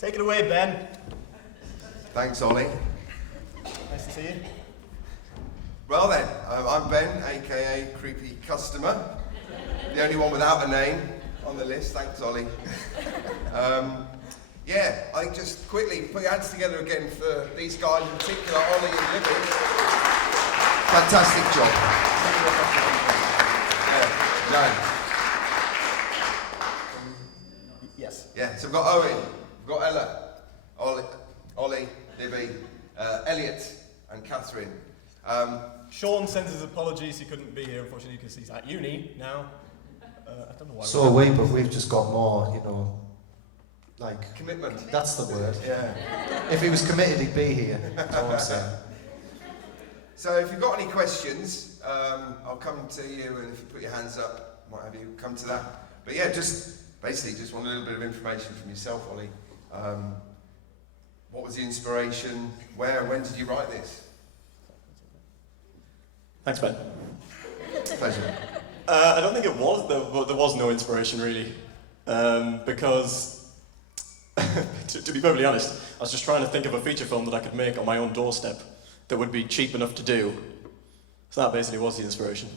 Take it away, Ben. Thanks, Ollie. Nice to see you. Well then, I'm Ben, aka Creepy Customer. The only one without a name on the list. Thanks, Ollie. Yeah, I think just quickly put your hands together again for these guys, in particular Ollie and Libby. Fantastic job. Yeah, Yes. yeah. So we've got Owen, we've got Ella, Ollie, Libby, Elliot, and Catherine. Sean sends his apologies. He couldn't be here, unfortunately, because he's at uni now. I don't know why. So are we, but we've just got more, you know, like... Commitment. That's the word. Yeah. If he was committed, he'd be here. That's all I'm saying. So if you've got any questions, I'll come to you, and if you put your hands up, might have you come to that. But yeah, just want a little bit of information from yourself, Ollie. What was the inspiration? When did you write this? Thanks, Ben. Pleasure. I don't think it was. There was no inspiration really, because to be perfectly honest, I was just trying to think of a feature film that I could make on my own doorstep that would be cheap enough to do. So that basically was the inspiration.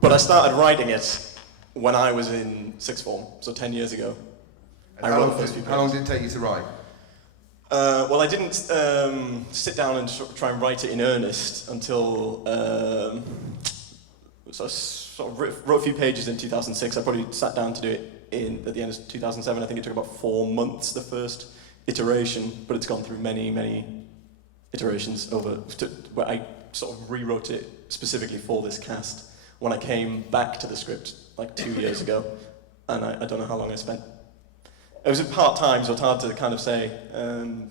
But I started writing it when I was in sixth form, so 10 years ago. And how long did it take you to write? Well, I didn't sit down and try and write it in earnest until so I sort of wrote a few pages in 2006. I probably sat down to do it at the end of 2007. I think it took about 4 months, the first iteration, but it's gone through many iterations where I sort of rewrote it specifically for this cast when I came back to the script like 2 years ago, and I don't know how long I spent. It was part-time, so it's hard to kind of say. Summer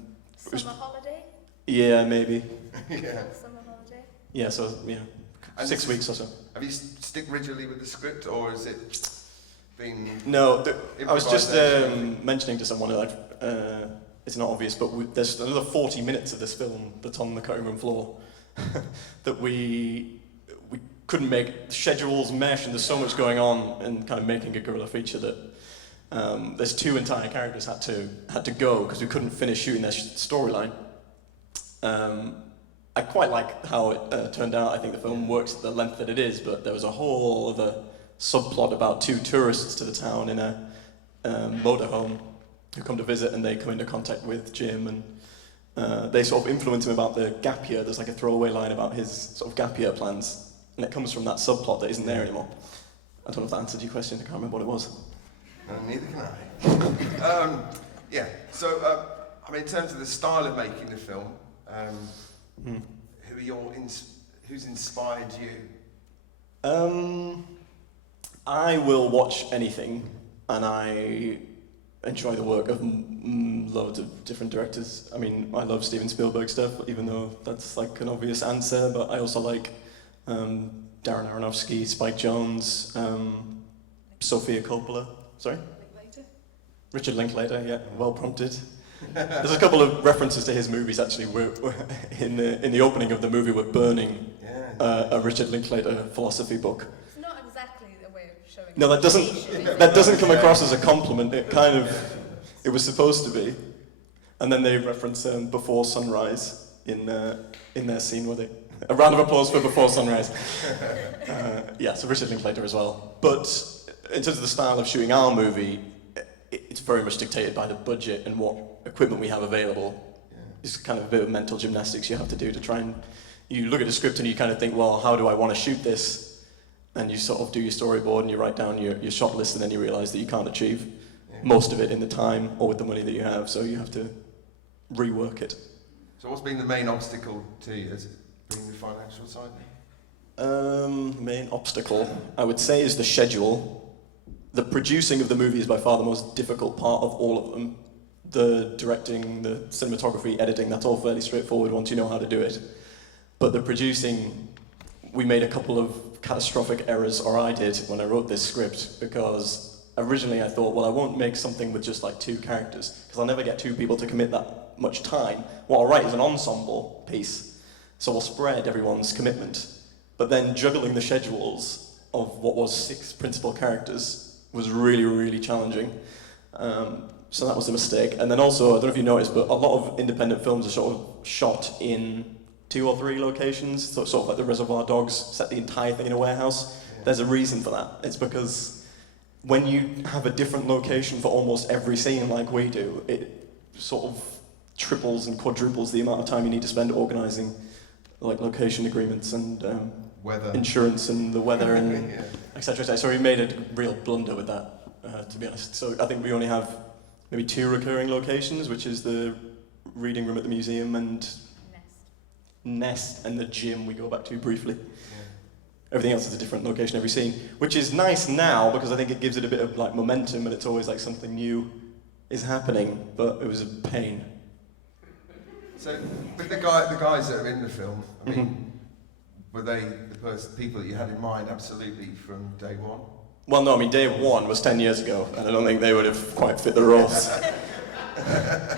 holiday? Yeah, maybe. Yeah. Summer holiday? Yeah, so, yeah, And 6 weeks or so. Have you stick rigidly with the script, or has it been... No, I was just improvisation? mentioning to someone that it's not obvious, but there's another 40 minutes of this film that's on the cutting room floor that we couldn't make. The schedules mesh, and there's so much going on and kind of making a guerrilla feature that there's 2 entire characters had to go because we couldn't finish shooting their storyline. I quite like how it turned out. I think the film works at the length that it is, but there was a whole other subplot about 2 tourists to the town in a motorhome who come to visit, and they come into contact with Jim, and they sort of influence him about the gap year. There's like a throwaway line about his sort of gap year plans, and it comes from that subplot that isn't there anymore. I don't know if that answered your question. I can't remember what it was. Neither can I. Yeah, so, I mean, in terms of the style of making the film, who's inspired you? I will watch anything, and I enjoy the work of loads of different directors. I mean, I love Steven Spielberg stuff, even though that's like an obvious answer, but I also like Darren Aronofsky, Spike Jonze, Sofia Coppola. Sorry? Richard Linklater, yeah, well prompted. There's a couple of references to his movies actually. We're in the opening of the movie, we're burning a Richard Linklater philosophy book. It's not exactly a way of showing. No, that doesn't come across as a compliment. It was supposed to be. And then they reference Before Sunrise in their scene where they. A round of applause for Before Sunrise. Yeah, so Richard Linklater as well. But in terms of the style of shooting our movie, it's very much dictated by the budget and what equipment we have available. Yeah. It's kind of a bit of mental gymnastics you have to do to try and... You look at the script and you kind of think, well, how do I want to shoot this? And you sort of do your storyboard and you write down your shot list, and then you realise that you can't achieve most of it in the time or with the money that you have, so you have to rework it. So what's been the main obstacle to you? Has it been the financial side? Main obstacle, I would say, is the schedule. The producing of the movie is by far the most difficult part of all of them. The directing, the cinematography, editing, that's all fairly straightforward once you know how to do it. But the producing, we made a couple of catastrophic errors, or I did, when I wrote this script, because originally I thought, well, I won't make something with just like 2 characters, because I'll never get 2 people to commit that much time. What I'll write is an ensemble piece, so we'll spread everyone's commitment. But then juggling the schedules of what was 6 principal characters was really, really challenging. So that was a mistake. And then also, I don't know if you noticed, but a lot of independent films are sort of shot in 2 or 3 locations. So sort of like the Reservoir Dogs set the entire thing in a warehouse. There's a reason for that. It's because when you have a different location for almost every scene like we do, it sort of triples and quadruples the amount of time you need to spend organising like location agreements and Weather. insurance and the weather and Yeah. etc. So we made a real blunder with that, to be honest. So I think we only have maybe 2 recurring locations, which is the reading room at the museum and Nest and the gym we go back to briefly. Everything else is a different location every scene, which is nice now because I think it gives it a bit of like momentum and it's always like something new is happening, but it was a pain. So, with the guys that are in the film, I mean, were they the people that you had in mind absolutely from day one? Well, no, I mean, day 1 was 10 years ago, and I don't think they would have quite fit the roles. Yeah.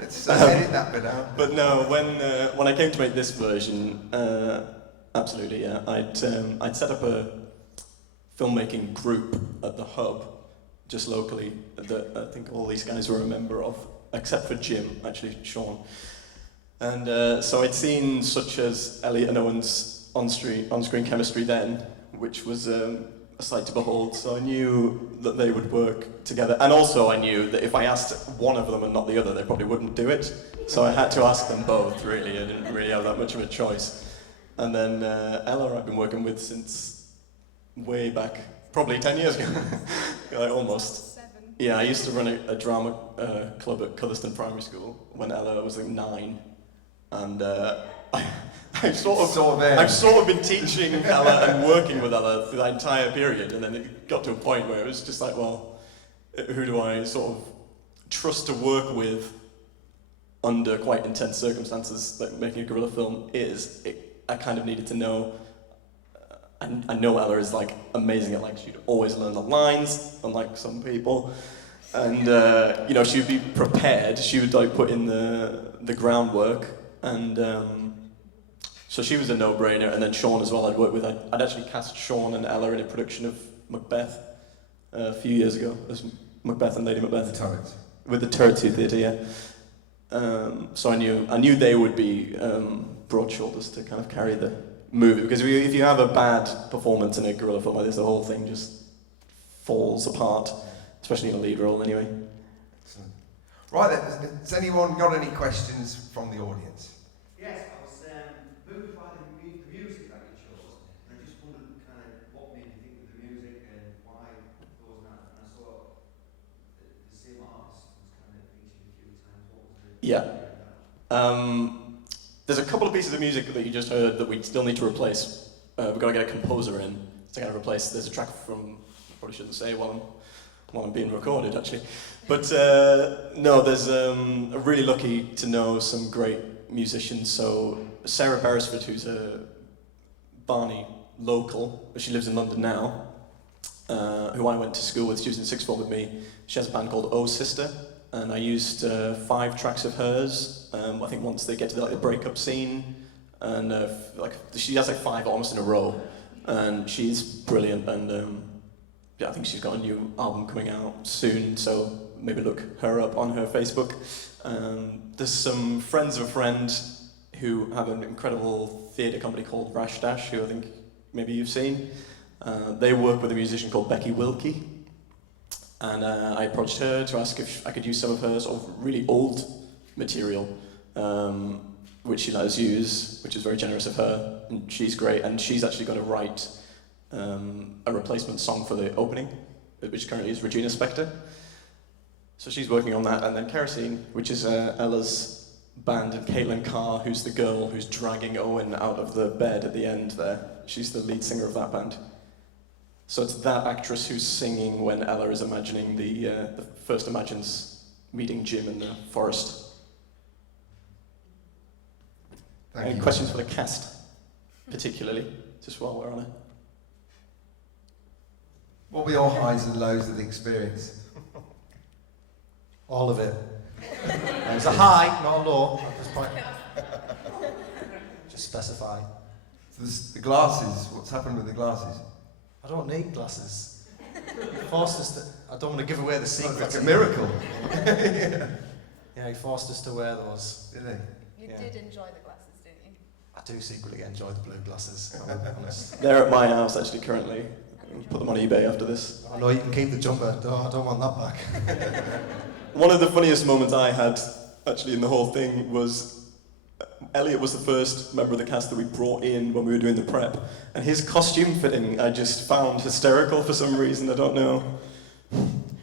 Let's edit that bit out. But no, when I came to make this version, absolutely, yeah, I'd set up a filmmaking group at the Hub, just locally, that I think all these guys were a member of, except for Jim, actually, Sean. And so I'd seen such as Elliot and Owen's on-screen chemistry then, which was a sight to behold, so I knew that they would work together. And also I knew that if I asked one of them and not the other, they probably wouldn't do it. So I had to ask them both, really. I didn't really have that much of a choice. And then Ella I've been working with since way back, probably 10 years ago, like almost. 7. Yeah, I used to run a drama club at Cudderston Primary School when Ella was like 9. And I've sort of been teaching Ella and working with Ella through that entire period, and then it got to a point where it was just like, well, who do I sort of trust to work with under quite intense circumstances that making a guerrilla film is? I kind of needed to know. I know Ella is like amazing at like she'd always learn the lines, unlike some people, and you know she'd be prepared. She would like put in the groundwork, and so she was a no-brainer. And then Sean as well. I'd worked with. I'd actually cast Sean and Ella in a production of Macbeth a few years ago as Macbeth and Lady Macbeth. The Turrets. With the Turrets Theatre, yeah. So I knew they would be broad shoulders to kind of carry the movie, because if you have a bad performance in a guerrilla film like this, the whole thing just falls apart, especially in a lead role anyway. Excellent. Right then, has anyone got any questions from the audience? Yes, I was moved by the music that you chose, and I just wondered kind of what made you think of the music and why those that. And I saw the same artist was kind of featured a few times. What was it? Yeah. There's a couple of pieces of music that you just heard that we still need to replace. We've got to get a composer in to kind of replace. There's a track from, probably shouldn't say while I'm being recorded actually, but no, there's I'm really lucky to know some great musicians. So Sarah Beresford, who's a Barney local, but she lives in London now, who I went to school with. She was in sixth form with me. She has a band called Oh Sister, and I used 5 tracks of hers. I think once they get to the breakup scene, and like she has like 5 almost in a row, and she's brilliant. And yeah, I think she's got a new album coming out soon, so maybe look her up on her Facebook. There's some friends of a friend who have an incredible theatre company called Rash Dash, who I think maybe you've seen. They work with a musician called Becky Wilkie, and I approached her to ask if I could use some of her sort of really old material, which she let us use, which is very generous of her, and she's great. And she's actually going to write a replacement song for the opening, which currently is Regina Spektor. So she's working on that. And then Kerosene, which is Ella's band, and Caitlin Carr, who's the girl who's dragging Owen out of the bed at the end there. She's the lead singer of that band. So it's that actress who's singing when Ella is imagining the first imagines meeting Jim in the forest. Thank Any you. questions for the cast, particularly, just while we're on it? What were your highs and lows of the experience? All of it. It was a high, not a low at this point. Just specify. So the glasses, what's happened with the glasses? I don't need glasses. He forced us to. I don't want to give away the Sounds secret. like a miracle. Yeah, he forced us to wear those. Did he? You Yeah. did enjoy the glasses, didn't you? I do secretly enjoy the blue glasses. I'll be honest. They're at my house actually currently. Put them on eBay after this. Oh no, you can keep the jumper. No, I don't want that back. One of the funniest moments I had actually in the whole thing was Elliot was the first member of the cast that we brought in when we were doing the prep, and his costume fitting I just found hysterical for some reason, I don't know.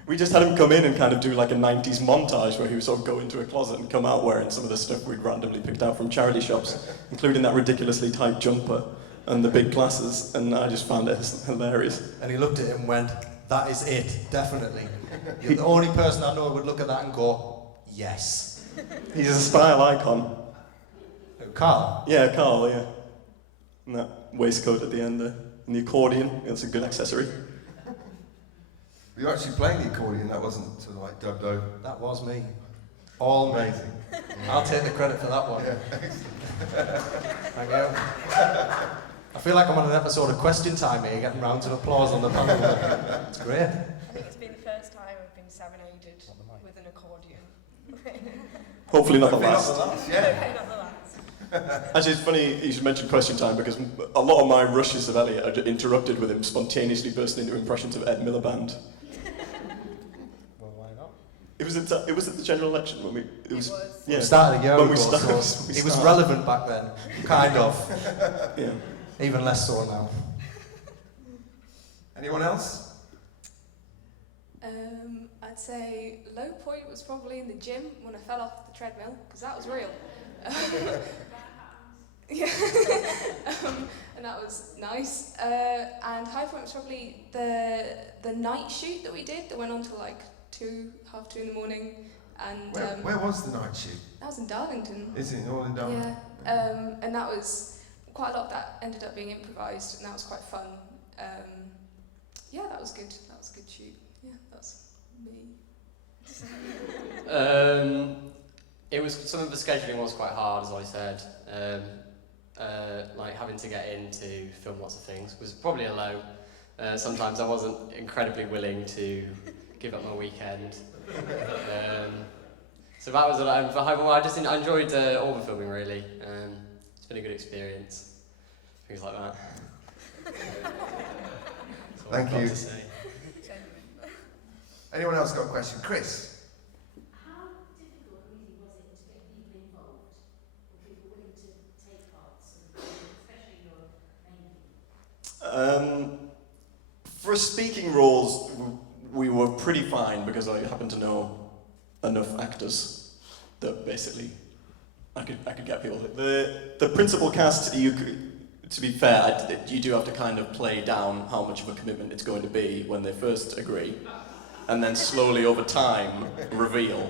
We just had him come in and kind of do like a 90s montage where he would sort of go into a closet and come out wearing some of the stuff we'd randomly picked out from charity shops, including that ridiculously tight jumper and the big glasses, and I just found it hilarious. And he looked at him and went, "That is it, definitely." You're the only person I know would look at that and go, "Yes." He's a style icon. Who, Carl? Yeah, Carl, yeah. And that waistcoat at the end there. And the accordion, that's a good accessory. You were actually playing the accordion, that wasn't sort of like dubbed over. That was me. All me. Amazing. I'll take the credit for that one. Yeah. Thank you. I feel like I'm on an episode of Question Time here, getting rounds of applause on the panel. It's great. I think it's been the first time I've been serenaded with an accordion. Hopefully not the Hopefully last. Not the last, yeah. Okay, not the last. Actually, it's funny you should mention Question Time because a lot of my rushes of Elliot are interrupted with him spontaneously bursting into impressions of Ed Miliband. Well, why not? It was at the general election when we. It was. Yeah. We started a year When ago, we started- so we it was started. relevant back then. Kind of. Yeah. Even less so now. Anyone else? I'd say low point was probably in the gym when I fell off the treadmill, because that was real. Yeah. And that was nice. And high point was probably the night shoot that we did that went on till like 2:30 in the morning. And Where was the night shoot? that was in Darlington. Is it in all in Darwin? Yeah. And that was quite a lot of that ended up being improvised, and that was quite fun. Yeah, that was good. That was a good shoot. Yeah, that's me. It was, some of the scheduling was quite hard, as I said. Like having to get in to film lots of things was probably a low. Sometimes I wasn't incredibly willing to give up my weekend. So that was a lot. I enjoyed all the filming really. It's been a good experience. Things like that. That's all Thank I've got you. to say. Anyone else got a question? Chris? How difficult really was it to get people involved, or people willing to take part, especially your main people? For speaking roles, we were pretty fine because I happened to know enough actors that basically I could get people. The principal cast, to be fair, you do have to kind of play down how much of a commitment it's going to be when they first agree, and then slowly over time reveal.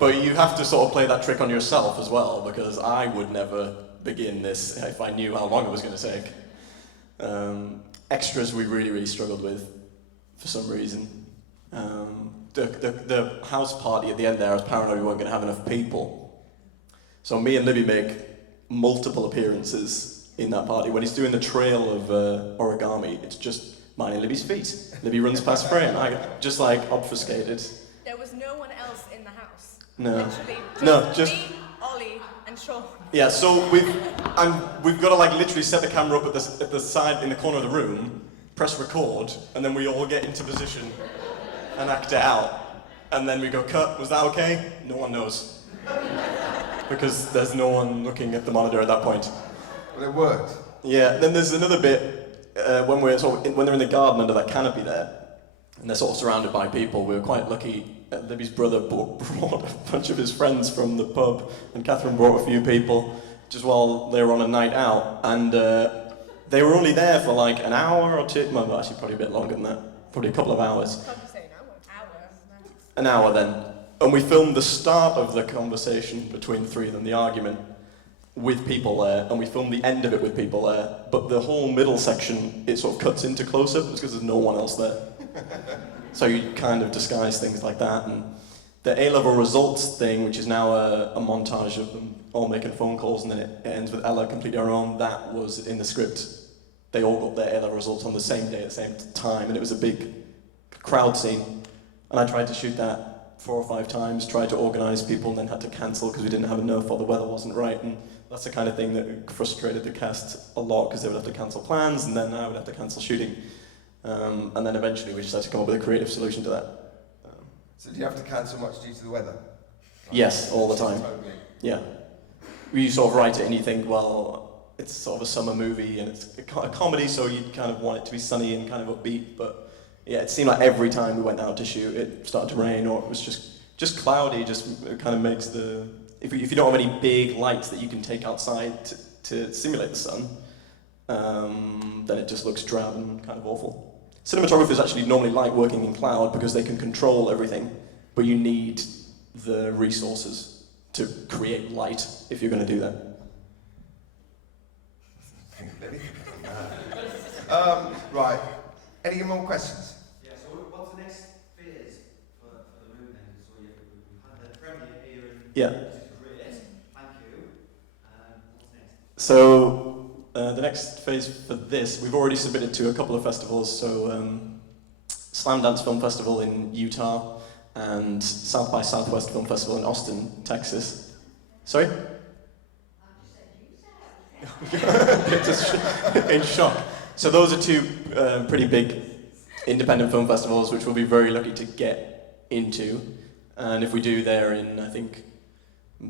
But you have to sort of play that trick on yourself as well, because I would never begin this if I knew how long it was going to take. Extras we really struggled with for some reason. The house party at the end there, I was paranoid we weren't going to have enough people. So me and Libby make multiple appearances in that party. When he's doing the trail of origami, it's just mine and Libby's feet. Libby runs past frame. I just like obfuscated. There was no one else in the house. No. Literally, No, just- me, Ollie, and Sean. Yeah, so we've got to like literally set the camera up at the side in the corner of the room, press record, and then we all get into position and act it out. And then we go, cut, was that okay? No one knows. Because there's no one looking at the monitor at that point. Well, it worked. Yeah, then there's another bit when they're in the garden under that canopy there, and they're sort of surrounded by people. We were quite lucky. Libby's brother brought a bunch of his friends from the pub, and Catherine brought a few people just while they were on a night out, and they were only there for like an hour or two. Well, actually, probably a bit longer than that. Probably a couple of hours. Probably say an hour. An hour then. And we filmed the start of the conversation between the three of them, the argument, with people there, and we filmed the end of it with people there, but the whole middle section, it sort of cuts into close-up because there's no one else there. So you kind of disguise things like that, and the A-level results thing, which is now a montage of them all making phone calls, and then it ends with Ella completely her own, that was in the script they all got their A-level results on the same day at the same time, and it was a big crowd scene. And I tried to shoot that 4 or 5 times, tried to organise people, and then had to cancel because we didn't have enough or the weather wasn't right. And that's the kind of thing that frustrated the cast a lot, because they would have to cancel plans, and then I would have to cancel shooting. And then eventually we just had to come up with a creative solution to that. So do you have to cancel much due to the weather? Yes, all the time. Totally. Yeah. You sort of write it and you think, well, it's sort of a summer movie and it's a comedy, so you kind of want it to be sunny and kind of upbeat. But yeah, it seemed like every time we went out to shoot, it started to rain, or it was just cloudy. Just it kind of makes the if you don't have any big lights that you can take outside to simulate the sun, then it just looks drab and kind of awful. Cinematographers actually normally like working in cloud because they can control everything, but you need the resources to create light if you're going to do that. Right. Any more questions? Yeah, so what's the next phase for the movie then? So we've had the premiere here and Yeah. this is great. Thank you. What's next? So the next phase for this, we've already submitted to a couple of festivals. So Slam Dance Film Festival in Utah and South by Southwest Film Festival in Austin, Texas. Sorry? Just in shock. So those are 2 pretty big independent film festivals which we'll be very lucky to get into. And if we do, they're in, I think,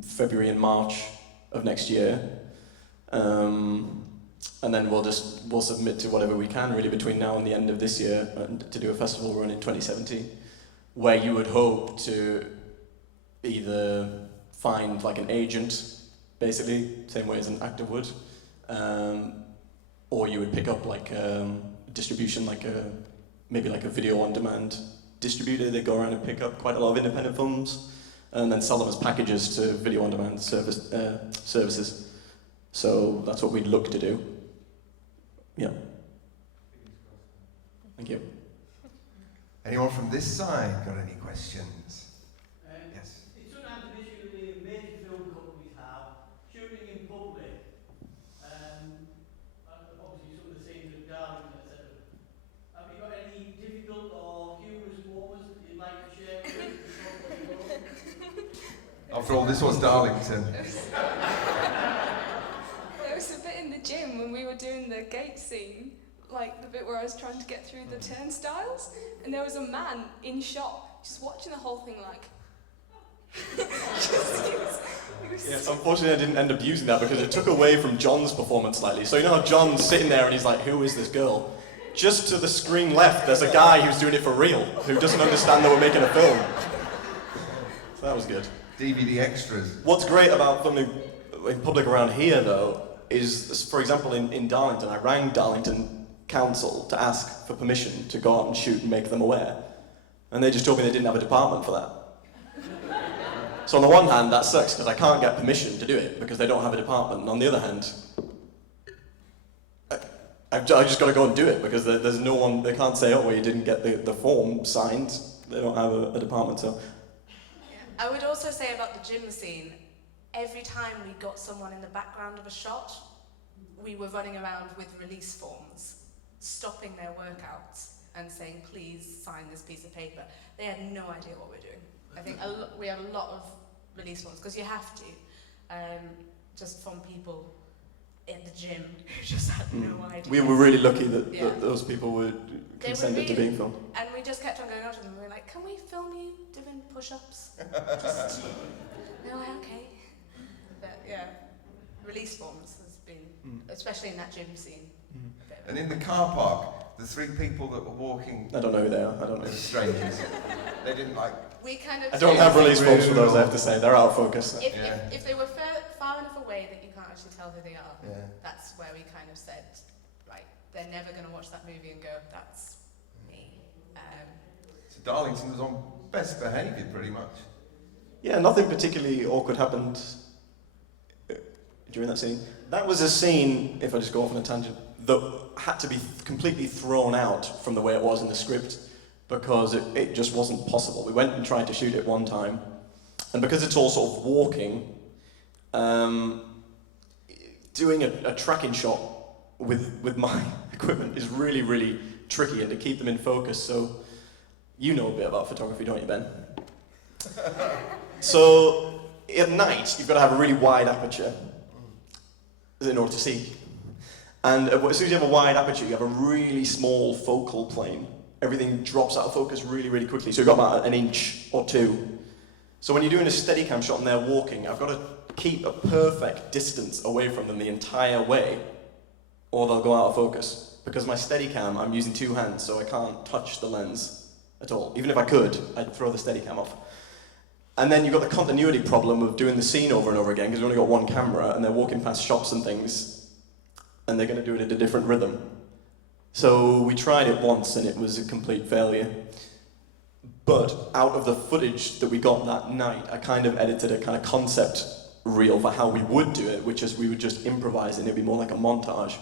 February and March of next year. And then we'll submit to whatever we can really between now and the end of this year, and to do a festival run in 2017, where you would hope to either find like an agent, basically, same way as an actor would, or you would pick up like distribution, like maybe like a video on demand distributor. They go around and pick up quite a lot of independent films and then sell them as packages to video on demand services. So that's what we'd look to do. Yeah. Thank you. Anyone from this side got any questions? Yes. It's an ambition the major film companies have, shooting in public. Obviously some of the scenes with Darwin, etc. Have you got any difficult or humorous moments that you'd like to share with us? After all, this was Darlington. There was a bit in the gym when we were doing the gate scene, like the bit where I was trying to get through the turnstiles, and there was a man in shock, just watching the whole thing like... Yes, unfortunately I didn't end up using that because it took away from John's performance slightly. So you know how John's sitting there and he's like, who is this girl? Just to the screen left, there's a guy who's doing it for real, who doesn't understand that we're making a film. So that was good. DVD extras. What's great about filming in public around here, though, is, for example, in Darlington, I rang Darlington Council to ask for permission to go out and shoot and make them aware. And they just told me they didn't have a department for that. So on the one hand, that sucks because I can't get permission to do it because they don't have a department. And on the other hand, I've just got to go and do it because there's no one, they can't say, oh, well, you didn't get the form signed. They don't have a department, so. I would also say about the gym scene, every time we got someone in the background of a shot, we were running around with release forms, stopping their workouts and saying, please sign this piece of paper. They had no idea what we're doing. I think we have a lot of release forms, because you have to, just from people in the gym who just had no idea. We were really lucky that those people were consented to being filmed. And we just kept on going out to them and we were like, can we film you doing push-ups? They're like, okay. But yeah, release forms has been, especially in that gym scene. And in the car park, the 3 people that were walking... I don't know who they are, I don't know. They were strangers. They didn't like... We kind of... I don't have release forms for those, I have to say. They're out of focus. If they were far enough away that you can't actually tell who they are, that's where we kind of said, right, they're never going to watch that movie and go, that's me. So Darlington was on best behaviour, pretty much. Yeah, nothing particularly awkward happened during that scene. That was a scene, if I just go off on a tangent, that had to be completely thrown out from the way it was in the script because it just wasn't possible. We went and tried to shoot it one time, and because it's all sort of walking, doing a tracking shot with my equipment is really, really tricky, and to keep them in focus. So you know a bit about photography, don't you, Ben? So at night, you've got to have a really wide aperture in order to see. And as soon as you have a wide aperture, you have a really small focal plane. Everything drops out of focus really, really quickly. So you've got about an inch or two. So when you're doing a Steadicam shot and they're walking, I've got to keep a perfect distance away from them the entire way, or they'll go out of focus. Because my Steadicam, I'm using two hands, so I can't touch the lens at all. Even if I could, I'd throw the Steadicam off. And then you've got the continuity problem of doing the scene over and over again, because we've only got one camera, and they're walking past shops and things, and they're going to do it at a different rhythm. So we tried it once, and it was a complete failure. But out of the footage that we got that night, I kind of edited a kind of concept reel for how we would do it, which is we would just improvise, and it'd be more like a montage.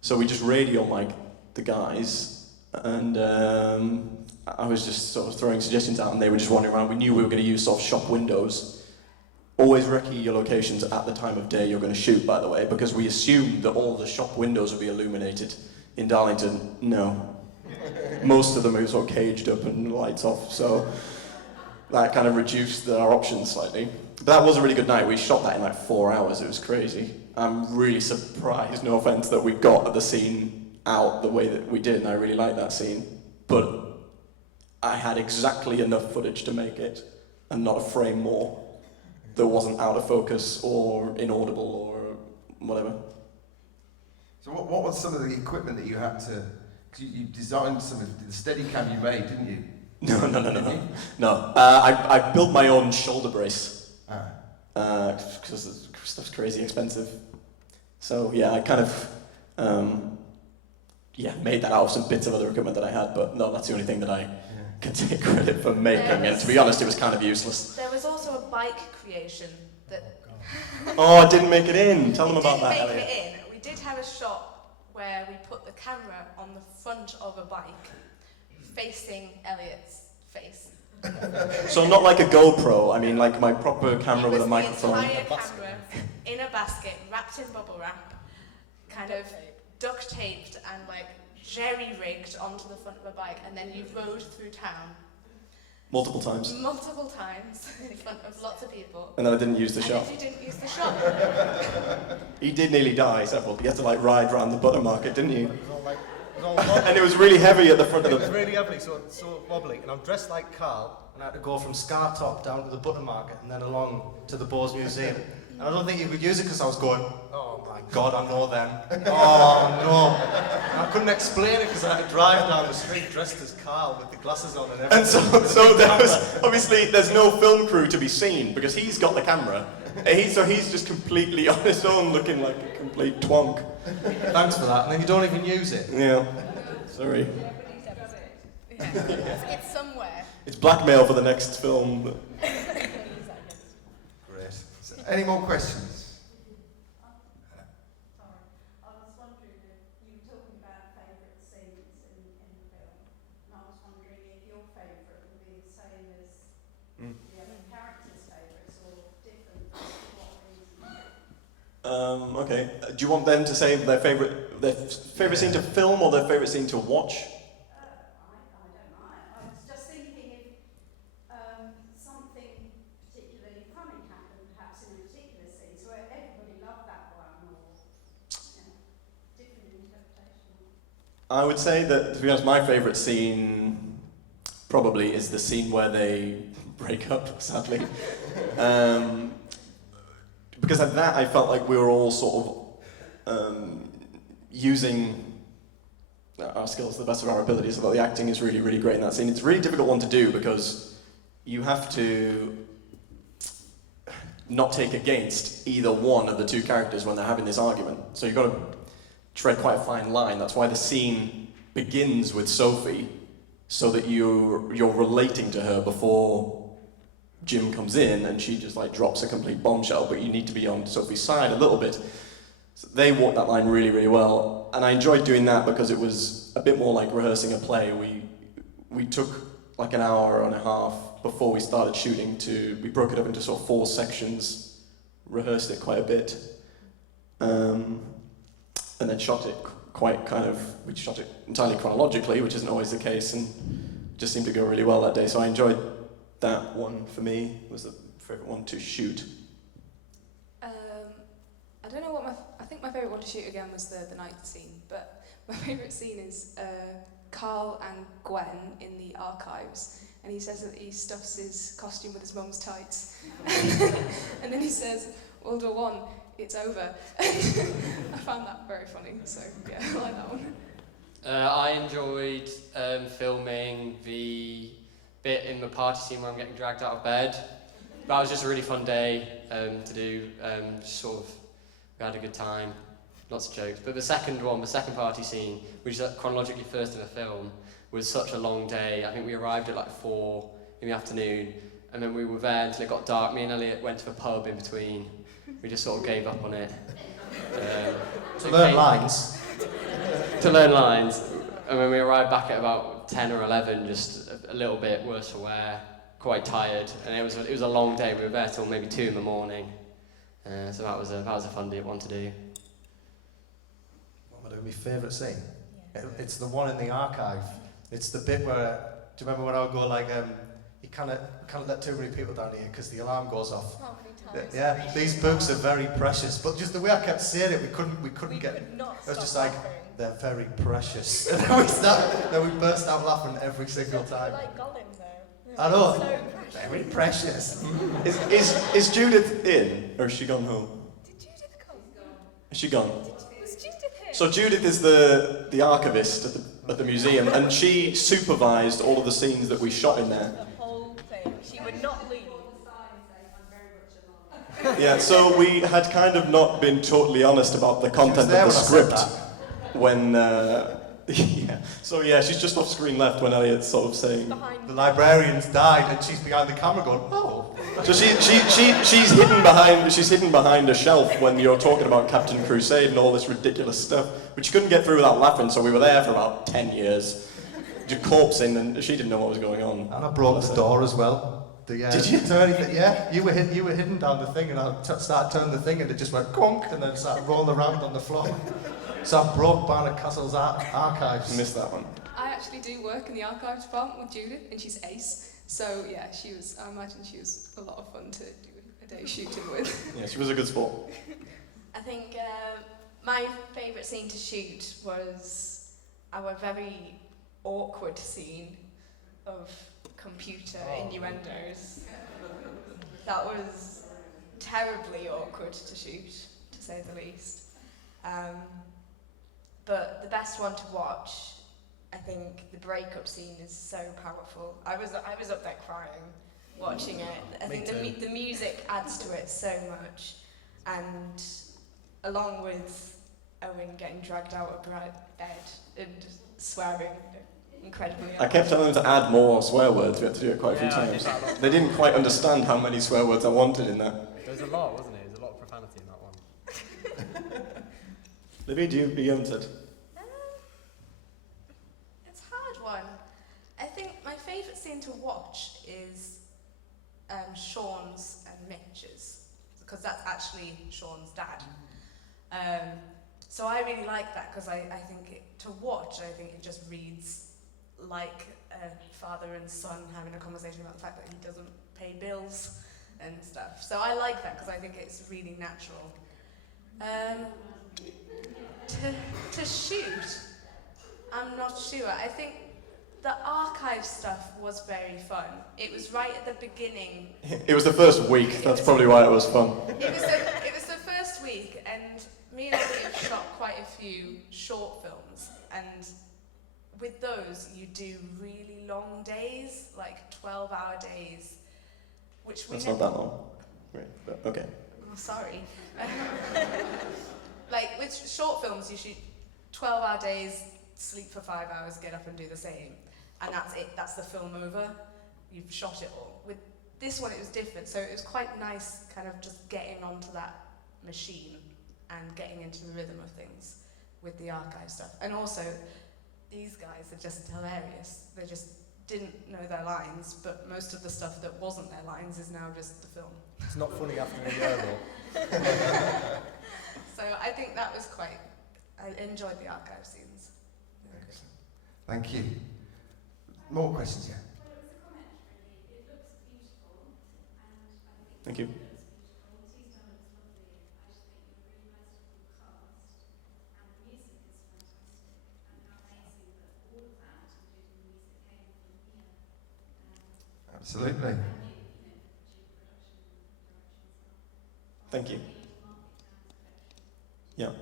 So we just radio mic'd the guys, and I was just sort of throwing suggestions out, and they were just wandering around. We knew we were going to use sort of shop windows. Always recce your locations at the time of day you're going to shoot, by the way, because we assumed that all the shop windows would be illuminated. In Darlington, no. Most of them are sort of caged up and lights off, so that kind of reduced our options slightly. But that was a really good night. We shot that in like 4 hours. It was crazy. I'm really surprised, no offense, that we got the scene out the way that we did, and I really like that scene. But I had exactly enough footage to make it, and not a frame more that wasn't out of focus or inaudible or whatever. So what was some of the equipment that you had to... Because you designed some of the Steadicam you made, didn't you? No. I built my own shoulder brace. Because stuff's crazy expensive. So yeah, I kind of made that out of some bits of other equipment that I had, but no, that's the only thing that I can take credit for making, and to be honest, it was kind of useless. There was also a bike creation that... Oh, I didn't make it in. Tell them about that, We didn't Elliot. make it in. We did have a shot where we put the camera on the front of a bike, facing Elliot's face. So not like a GoPro, I mean like my proper camera with a microphone. The entire camera in a basket, wrapped in bubble wrap, kind of duct taped and like jerry-rigged onto the front of a bike, and then you rode through town. Multiple times. Multiple times, in front of lots of people. And then I didn't use the shot. And if you didn't use the shot. He did nearly die several. You had to like ride around the butter market, didn't you? It was all wobbly. And it was really heavy at the front of It was the... really heavy, so wobbly. And I'm dressed like Carl. And I had to go from Scartop down to the butter market and then along to the Bose Museum. And I don't think you could use it because I was going, oh my God, I know them. Oh no. And I couldn't explain it because I had to drive down the street dressed as Carl with the glasses on and everything. And so there was, obviously there's no film crew to be seen because he's got the camera. So he's just completely on his own looking like a complete twonk. Thanks for that. And then you don't even use it. Yeah. Sorry. It's somewhere. It's blackmail for the next film. Great. So, any more questions? I was wondering if you were talking about favourite scenes in the film, and I was wondering if your favourite would be the same as the other characters' favourites, or different for what reason? Okay. Do you want them to say their favourite scene to film or their favourite scene to watch? I don't know. I was just thinking if something particularly funny happened, perhaps in a particular scene, so everybody loved that one, or different interpretation. I would say that, to be honest, my favourite scene probably is the scene where they break up, sadly. Because at that I felt like we were all sort of using our skills to the best of our abilities. I thought the acting is really, really great in that scene. It's a really difficult one to do because you have to not take against either one of the two characters when they're having this argument. So you've got to tread quite a fine line. That's why the scene begins with Sophie, so that you're relating to her before Jim comes in and she just like drops a complete bombshell, but you need to be on Sophie's side a little bit. So they walked that line really, really well, and I enjoyed doing that because it was a bit more like rehearsing a play. We took like an hour and a half before we started shooting we broke it up into sort of 4 sections, rehearsed it quite a bit, and then shot it quite kind of, we shot it entirely chronologically, which isn't always the case, and just seemed to go really well that day. So I enjoyed that one. For me, was the favourite one to shoot. I don't know what I think my favourite one to shoot again was the night scene, but my favourite scene is Carl and Gwen in the archives, and he says that he stuffs his costume with his mum's tights, and then he says, World War One, it's over. I found that very funny, so yeah, I like that one. I enjoyed filming the bit in the party scene where I'm getting dragged out of bed. That was just a really fun day to do. Just sort of, we had a good time, lots of jokes. But the second party scene, which is chronologically first in the film, was such a long day. I think we arrived at like 4 in the afternoon, and then we were there until it got dark. Me and Elliot went to the pub in between. We just sort of gave up on it. To learn lines. To learn lines. And when we arrived back at about 10 or 11, just a little bit worse for wear, quite tired. And it was a long day. We were there till maybe 2 in the morning. So that was a fun one to do. What would be my favourite scene? It's the one in the archive. It's the bit where, do you remember when I would go like, you can't let too many people down here because the alarm goes off. How many times? Yeah, these books are very precious, but just the way I kept saying it, we couldn't get. Could not It was just stop like, laughing. they're very precious. And then we burst out laughing every single time. Like Gollum though. I know. So Very precious. Is Judith in, or has she gone home? Did Judith come? Is she gone? Was Judith here? So Judith is the archivist at the museum, and she supervised all of the scenes that we shot in there. The whole thing. She would not leave. Yeah, so we had kind of not been totally honest about the content of the script when. Yeah. So yeah, she's just off screen left when Elliot's sort of saying. The librarian's died, and she's behind the camera going, oh. So she's hidden behind a shelf when you're talking about Captain Crusade and all this ridiculous stuff, but she couldn't get through without laughing. So we were there for about 10 years, just corpsing, and she didn't know what was going on. And I broke the door as well. Did you? Yeah, you were hidden down the thing, and I started turning the thing, and it just went conk, and then started rolling around on the floor. So I broke Barnard Castle's archives. Missed that one. I actually do work in the archives department with Judith, and she's ace. So yeah, I imagine she was a lot of fun to do a day shooting with. Yeah, she was a good sport. I think my favourite scene to shoot was our very awkward scene of computer innuendos. That was terribly awkward to shoot, to say the least. But the best one to watch, I think the breakup scene is so powerful. I was up there crying watching it. I think the music adds to it so much, and along with Owen getting dragged out of bed and swearing incredibly. I kept telling them to add more swear words. We had to do it quite a few times. They didn't quite understand how many swear words I wanted in that. There's a lot, wasn't it? There's a lot of profanity in that one. Libby, do you begin to? It's a hard one. I think my favourite scene to watch is Sean's and Mitch's, because that's actually Sean's dad. So I really like that because I think to watch, I think it just reads like a father and son having a conversation about the fact that he doesn't pay bills and stuff. So I like that because I think it's really natural. To shoot, I'm not sure. I think the archive stuff was very fun. It was right at the beginning. It was the first week. That's probably why it was fun. It was the first week, and me and Ellie have shot quite a few short films, and with those you do really long days, like 12-hour days, which we That's not that long. Right, but okay. Oh, sorry. Like with short films, you shoot 12-hour days, sleep for 5 hours, get up and do the same, and that's it. That's the film over. You've shot it all. With this one, it was different, so it was quite nice, kind of just getting onto that machine and getting into the rhythm of things with the archive stuff. And also, these guys are just hilarious. They just didn't know their lines, but most of the stuff that wasn't their lines is now just the film. It's not funny after a year though. So I think that was quite I enjoyed the archive scenes. Excellent. Thank you. More questions, yeah? Well, it was a comment, really. It looks beautiful, and I think Thank you. it looks beautiful. Teasdale looks lovely. I just think you're a really versatile cast, and the music is fantastic. And how amazing that all of that, including the music, came from here. Absolutely. And you know, did production and direction stuff. Thank you. Market Down's collection. Yeah.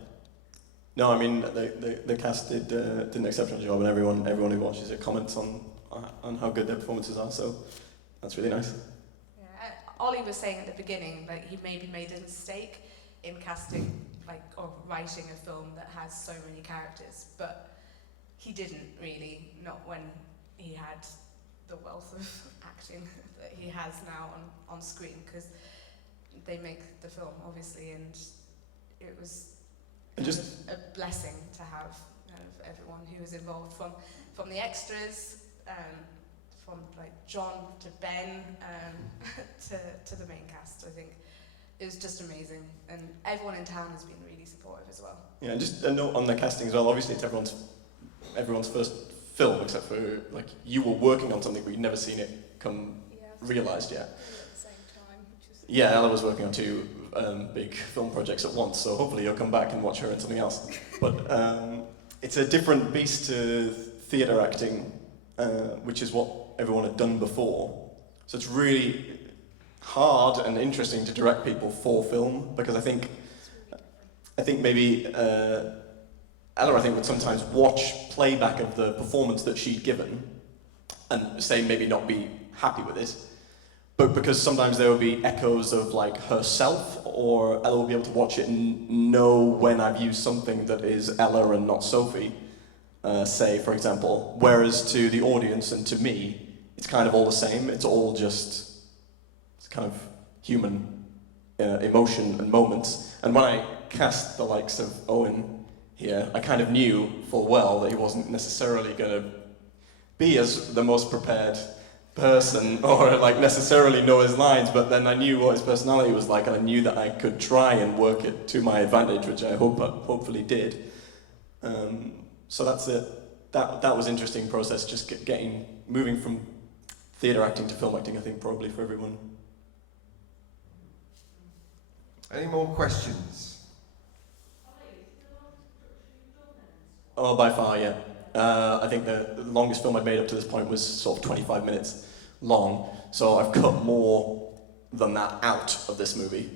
No, I mean the cast did an exceptional job, and everyone who watches it comments on how good their performances are. So that's really nice. Yeah, Ollie was saying at the beginning, like, he maybe made a mistake in casting, like, or writing a film that has so many characters, but he didn't really, not when he had the wealth of acting that he has now on screen, because they make the film, obviously, and it was And just a blessing to have kind of everyone who was involved, from the extras, from like John to Ben, to the main cast. I think it was just amazing, and everyone in town has been really supportive as well. yeah, and just a note on the casting as well. Obviously, it's everyone's first film, except for like you were working on something but you'd never seen it come realised yet. At the same time, which was Yeah, Ella was working on 2 big film projects at once, so hopefully you'll come back and watch her in something else. But it's a different beast to theatre acting, which is what everyone had done before. So it's really hard and interesting to direct people for film, because I think maybe Ella, I think, would sometimes watch playback of the performance that she'd given and say maybe not be happy with it. But because sometimes there will be echoes of like herself, or Ella will be able to watch it and know when I've used something that is Ella and not Sophie, say, for example. Whereas to the audience and to me, it's kind of all the same. It's all just kind of human emotion and moments. And when I cast the likes of Owen here, I kind of knew full well that he wasn't necessarily going to be as the most prepared person or like necessarily know his lines, but then I knew what his personality was like, and I knew that I could try and work it to my advantage, which I hopefully did. So that's it. That was an interesting process, just moving from theatre acting to film acting, I think, probably for everyone. Any more questions? Oh, by far, yeah. I think the longest film I'd made up to this point was sort of 25 minutes long, so I've cut more than that out of this movie.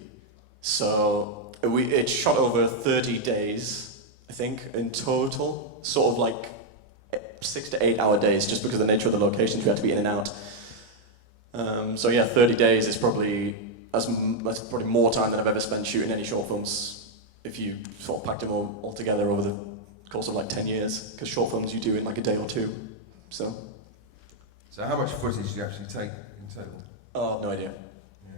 So it's shot over 30 days, I think, in total. Sort of like 6 to 8 hour days, just because of the nature of the locations we had to be in and out. So yeah, 30 days is probably that's probably more time than I've ever spent shooting any short films, if you sort of packed them all together over the course of like 10 years, because short films you do in like a day or 2. So how much footage do you actually take in total? Oh, no idea. Yeah.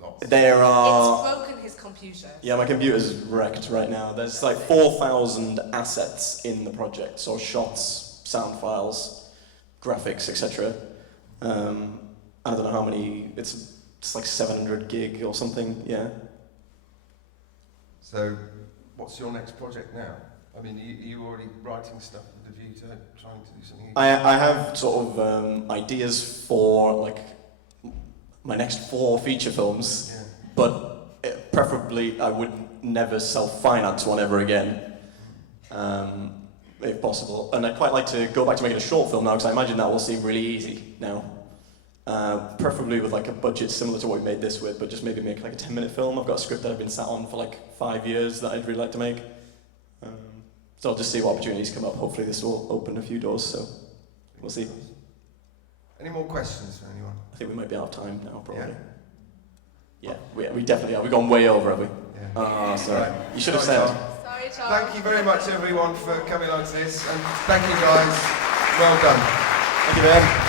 Lots. There are... It's broken his computer. Yeah, my computer's wrecked right now. There's like 4,000 assets in the project, so shots, sound files, graphics, etc. I don't know how many, it's like 700 gig or something, yeah. So, what's your next project now? I mean, are you already writing stuff with a view to trying to do something? I have sort of ideas for like my next 4 feature films, Yeah. but preferably I would never self-finance one ever again, if possible. And I'd quite like to go back to making a short film now, because I imagine that will seem really easy now. Preferably with like a budget similar to what we made this with, but just maybe make like a 10-minute film. I've got a script that I've been sat on for like 5 years that I'd really like to make. So I'll just see what opportunities come up. Hopefully this will open a few doors, so we'll see. Any more questions from anyone? I think we might be out of time now, probably. Yeah. Yeah, we definitely are. We've gone way over, have we? Yeah. Ah, sorry. Right. You should have Sorry, said. Tom. Sorry, Tom. Thank you very much, everyone, for coming on to this, and thank you, guys. Well done. Thank you, Ben.